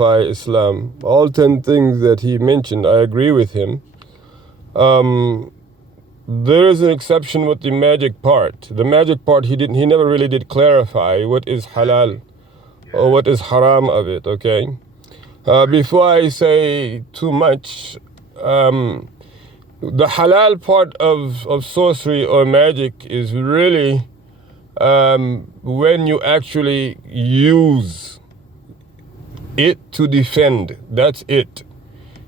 Islam. All 10 things that he mentioned, I agree with him. There is an exception with the magic part. The magic part, he never really did clarify what is halal or what is haram of it, okay? Before I say too much, the halal part of sorcery or magic is really when you actually use it to defend. That's it.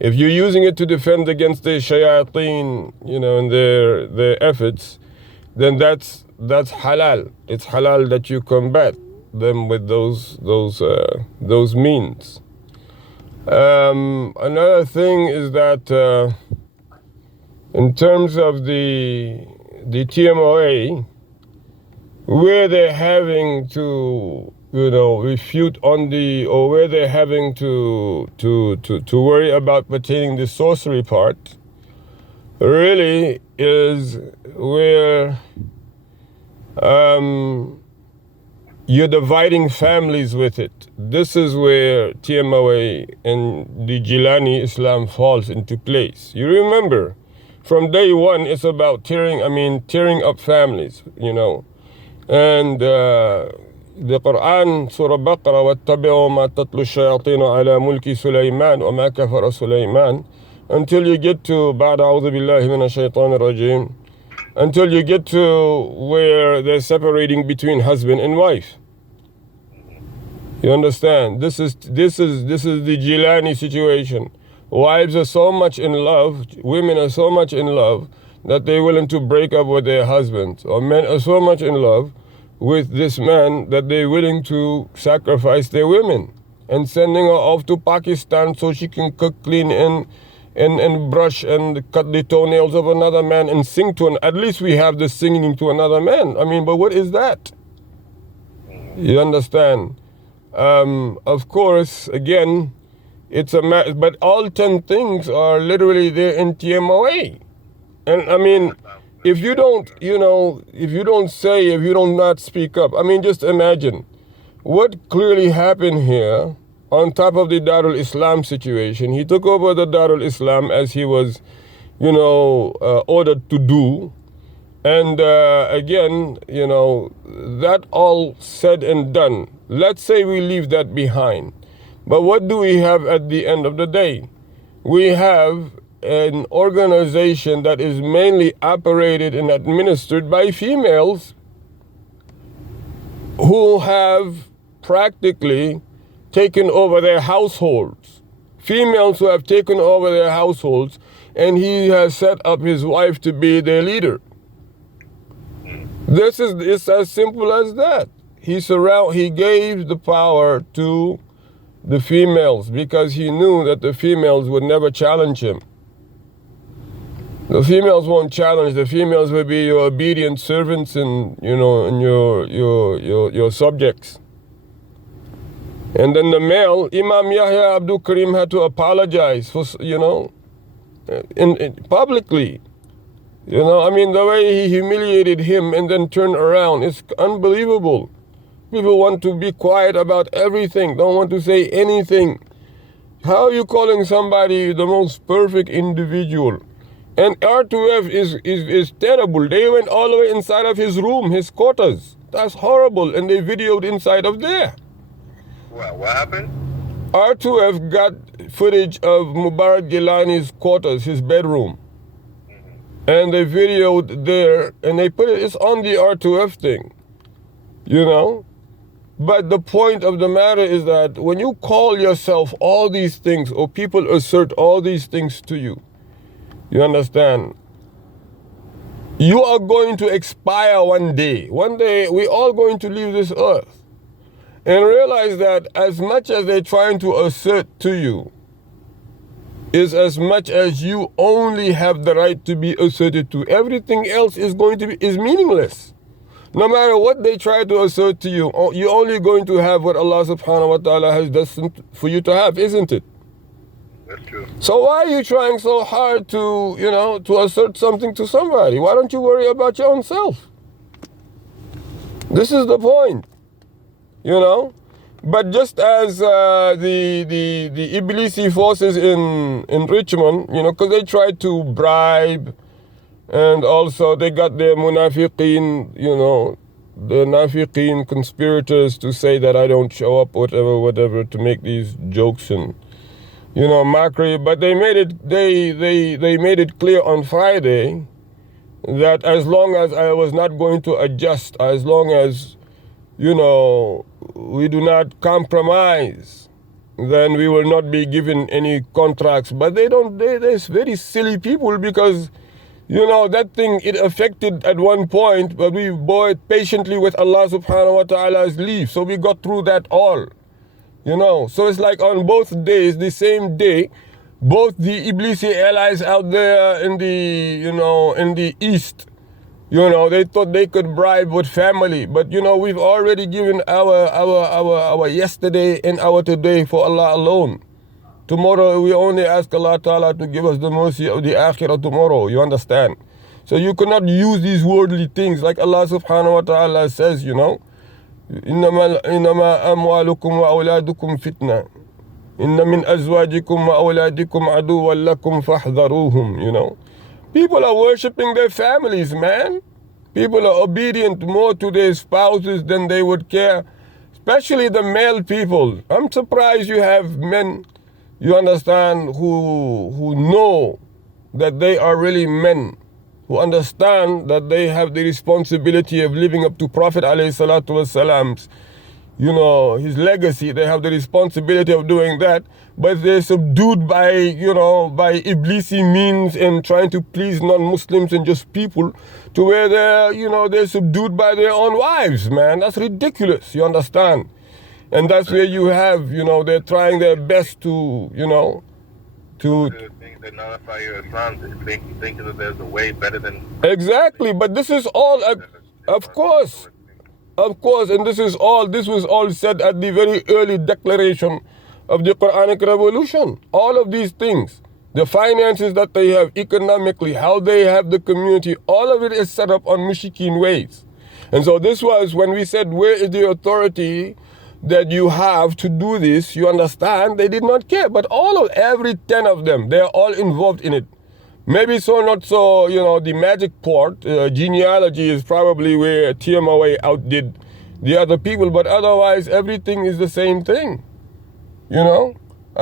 If you're using it to defend against the shayateen, and their efforts, then that's halal. It's halal that you combat them with those means. Another thing is that in terms of the TMOA, where they're having to refute on or where they're having to worry about pertaining the sorcery part, really is where you're dividing families with it. This is where TMOA and the GilaniIslam falls into place. You remember, from day one, it's about tearing up families, and the Quran, Surah Baqarah, وَاتَّبِعُوا مَا تَتْلُو الشَّيَاطِينُ عَلَى مُلْكِ سُلَيْمَانَ وَمَا كَفَرَ سُلَيْمَانَ, until you get to بَعْدَ أَعُوذُ بِاللَّهِ مِنَ الشَّيْطَانِ الرَّجِيمِ, until you get to where they're separating between husband and wife. You understand? This is the Gilani situation. Wives are so much in love, women are so much in love that they're willing to break up with their husbands, or men are so much in love with this man that they're willing to sacrifice their women and sending her off to Pakistan so she can cook, clean, and brush and cut the toenails of another man and sing to at least we have the singing to another man. But what is that? You understand? Of course, again, it's but all 10 things are literally there in TMOA. And if you don't not speak up, just imagine what clearly happened here on top of the Darul Islam situation. He took over the Darul Islam as he was, ordered to do. And again, that all said and done. Let's say we leave that behind. But what do we have at the end of the day? We have an organization that is mainly operated and administered by females who have practically taken over their households. Females who have taken over their households, and he has set up his wife to be their leader. It's as simple as that. He gave the power to the females because he knew that the females would never challenge him. The females won't challenge. The females will be your obedient servants and and your subjects. And then the male, Imam Yahya Abdul Karim, had to apologize for in publicly. The way he humiliated him and then turned around, it's unbelievable. People want to be quiet about everything, don't want to say anything. How are you calling somebody the most perfect individual? And R2F is terrible. They went all the way inside of his room, his quarters. That's horrible. And they videoed inside of there. What happened? R2F got footage of Mubarak Gilani's quarters, his bedroom. And they videoed there, and they put it's on the R2F thing, But the point of the matter is that when you call yourself all these things, or people assert all these things to you, you understand, you are going to expire one day. One day, we're all going to leave this earth. And realize that as much as they're trying to assert to you, is as much as you only have the right to be asserted to. Everything else is meaningless. No matter what they try to assert to you, you're only going to have what Allah subhanahu wa ta'ala has destined for you to have, isn't it? That's true. So why are you trying so hard to assert something to somebody? Why don't you worry about your own self? This is the point, But just as the Iblisi forces in Richmond, because they tried to bribe, and also they got their munafiqeen, the nafiqeen conspirators to say that I don't show up, whatever, to make these jokes and mockery. But they made it clear on Friday that as long as I was not going to adjust, as long as we do not compromise, then we will not be given any contracts. But they're very silly people, because that thing, it affected at one point, but we bore it patiently with Allah subhanahu wa ta'ala's leave. So we got through that all. So it's like on both days, the same day, both the Iblisi allies out there in the east, they thought they could bribe with family. But we've already given our yesterday and our today for Allah alone. Tomorrow we only ask Allah Ta'ala to give us the mercy of the akhirah tomorrow, you understand? So you cannot use these worldly things, like Allah subhanahu wa ta'ala says, إنما أموالكم وأولادكم فتنة إن من أزواجكم وأولادكم عدوا لكم فاحذروهم. People are worshipping their families, man. People are obedient more to their spouses than they would care, especially the male people. I'm surprised you have men, you understand, who know that they are really men, who understand that they have the responsibility of living up to Prophet ﷺ's, his legacy. They have the responsibility of doing that, but they're subdued by Iblisi means and trying to please non-Muslims and just people, to where they're subdued by their own wives, man. That's ridiculous, you understand? And that's where you have, they're trying their best to, They nullify your Islam, thinking that there's a way better than... Exactly, but this is all, of course, and this was all said at the very early declaration of the Quranic revolution. All of these things, the finances that they have economically, how they have the community, all of it is set up on Mushrikeen ways. And so this was when we said, where is the authority that you have to do this? You understand? They did not care. But every 10 of them, they're all involved in it. Maybe not so, the magic part, genealogy is probably where TMOA outdid the other people, but otherwise everything is the same thing. I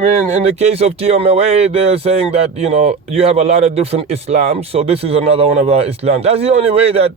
mean, in the case of TMOA, they're saying that, you have a lot of different Islams, so this is another one of our Islam. That's the only way that,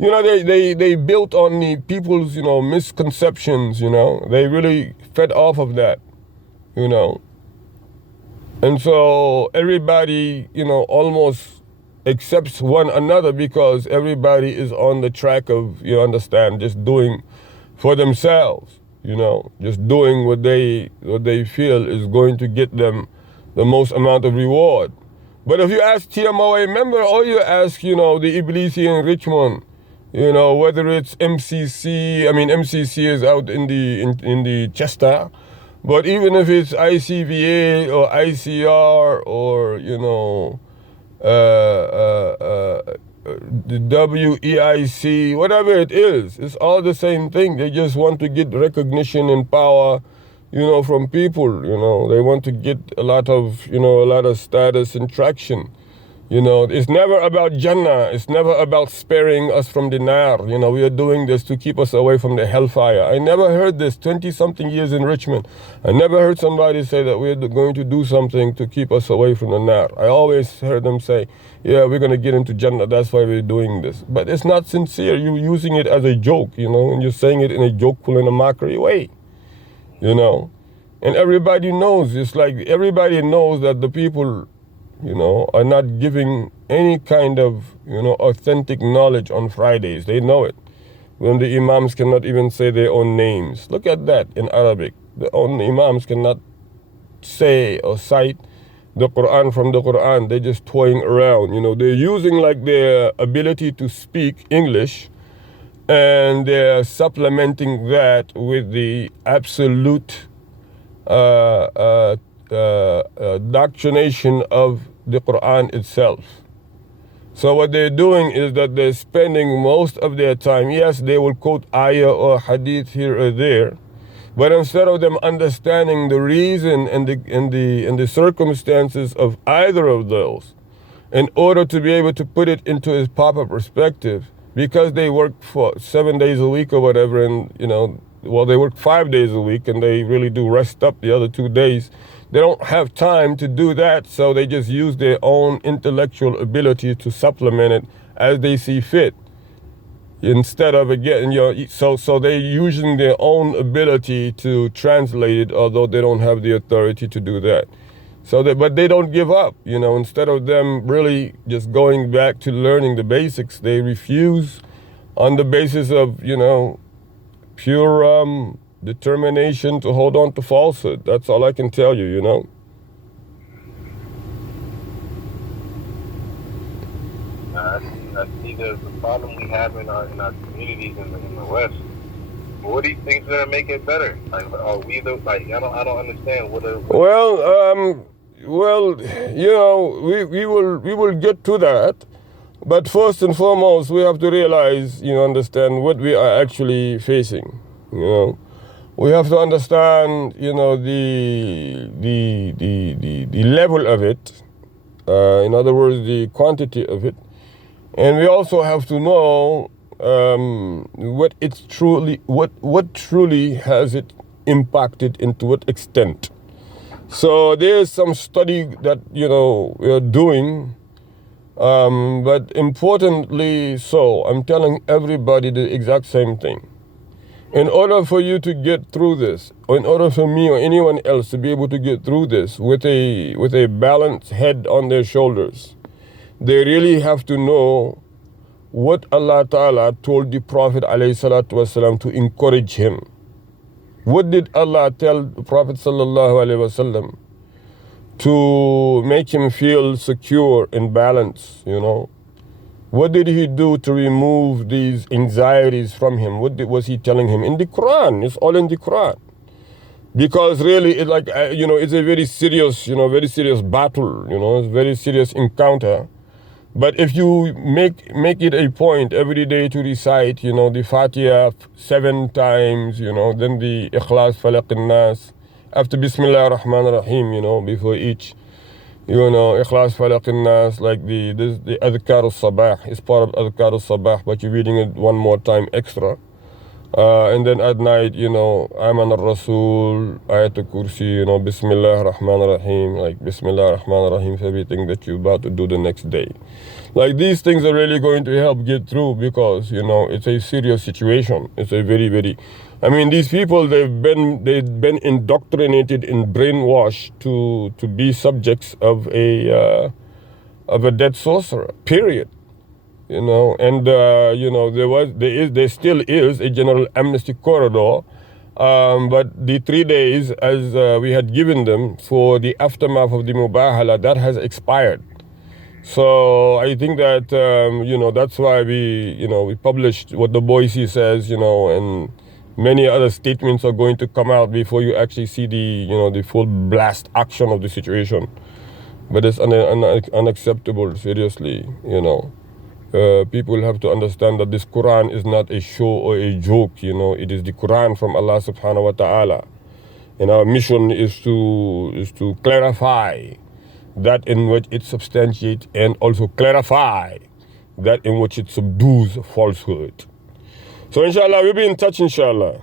they built on the people's, misconceptions, They really fed off of that, And so everybody, almost accepts one another, because everybody is on the track of, just doing for themselves, just doing what they feel is going to get them the most amount of reward. But if you ask TMOA member, or you ask, the Iblisi in Richmond, whether it's MCC is out in the Chester, but even if it's ICVA or ICR or, the WEIC, whatever it is, it's all the same thing. They just want to get recognition and power, from people, They want to get a lot of status and traction. It's never about Jannah. It's never about sparing us from the nar. We are doing this to keep us away from the hellfire. I never heard this 20-something years in Richmond. I never heard somebody say that we're going to do something to keep us away from the nar. I always heard them say, yeah, we're going to get into Jannah. That's why we're doing this. But it's not sincere. You're using it as a joke, and you're saying it in a jokeful and a mockery way, And everybody knows. It's like everybody knows that the people, are not giving any kind of, authentic knowledge on Fridays. They know it. When the imams cannot even say their own names. Look at that in Arabic. The imams cannot say or cite the Quran from the Quran. They're just toying around. They're using like their ability to speak English, and they're supplementing that with the absolute doctrination of the Quran itself. So what they're doing is that they're spending most of their time, yes, they will quote ayah or hadith here or there, But instead of them understanding the reason and the circumstances of either of those, in order to be able to put it into its proper perspective, because they work for 7 days a week or whatever, and they work 5 days a week, and they really do rest up the other 2 days. They don't have time to do that, so they just use their own intellectual ability to supplement it as they see fit. Instead of again, so they're using their own ability to translate it, although they don't have the authority to do that. But they don't give up. Instead of them really just going back to learning the basics, they refuse on the basis of pure determination to hold on to falsehood. That's all I can tell you. I see the problem we have in our communities in the West. What do you think is gonna make it better? Like, are we the I don't understand what. We will get to that, but first and foremost, we have to realize, understand what we are actually facing. We have to understand, the level of it. In other words, the quantity of it. And we also have to know what truly has it impacted and to what extent. So there's some study that we are doing, but importantly, so I'm telling everybody the exact same thing. In order for you to get through this, or in order for me or anyone else to be able to get through this with a balanced head on their shoulders, they really have to know what Allah Ta'ala told the Prophet ﷺ to encourage him. What did Allah tell the Prophet ﷺ to make him feel secure and balanced, What did he do to remove these anxieties from him? What was he telling him? In the Quran, it's all in the Quran. Because really, it's like, it's a very serious, very serious battle, it's a very serious encounter. But if you make it a point every day to recite, the Fatiha 7 times, then the Ikhlas, Falaq and Nas, after Bismillah ar-Rahman ar-Rahim, before each, Ikhlas, Falaq and Nas, like the Adhkar al-Sabah is part of Adhkar al-Sabah, but you're reading it one more time extra. And then at night, Aman al-Rasul, Ayat al-Kursi, Bismillah ar-Rahman ar-Rahim, like Bismillah ar-Rahman ar-Rahim for everything that you're about to do the next day. Like these things are really going to help get through because, it's a serious situation. It's a very, very, these people, they've been indoctrinated and brainwashed to be subjects of a dead sorcerer, period. And there still is a general amnesty corridor, but the 3 days as we had given them for the aftermath of the Mubahala, that has expired. So I think that that's why we published what the Boise says, and many other statements are going to come out before you actually see the full blast action of the situation. But it's unacceptable, seriously, People have to understand that this Quran is not a show or a joke, it is the Quran from Allah subhanahu wa ta'ala. And our mission is to clarify that in which it substantiates and also clarify that in which it subdues falsehood. So inshallah, we'll be in touch inshallah.